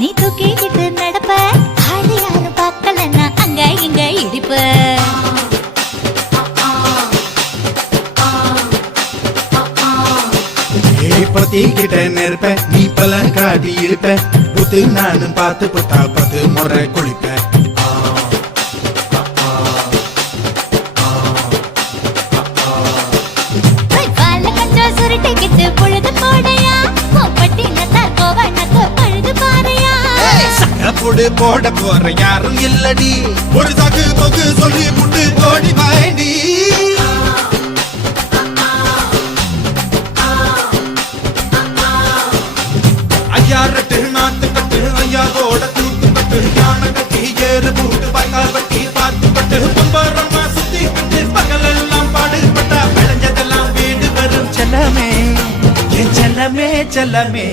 நீ தூக்கிக்கிட்டு நடப்ப ஆளு யாரும் பார்க்கலன்னா அங்க இங்க இடிப்ப பத்திக்கிட்ட நெருப்ப நீ பல காட்டி இருப்ப புத்து நானும் பார்த்து புத்தா 10 முறை குளிப்ப கால கொஞ்சம் சுருட்டிக்கிட்டு பொழுது போடையா பட்டி நத்தா கோவனக்கு பழுது பாறையா சக்கப்புடு போட போற யாரும் இல்லடி ஒரு சாக்கு போக்கு சொல்லி புட்டு ஓடி வாடி ஐயாரட்டு நாத்து கட்டு ஐயாவோட தூத்து கட்டு யானை கட்டி ஏறு பூட்டு பாய்க்கால் வட்டி பார்த்து பட்டு கும்பரமா சுத்தி கட்டு பகலெல்லாம் பாடுபட்டா விளைஞ்சதெல்லாம் வீடு வரும் செல்லமே என் செல்லமே செல்லமே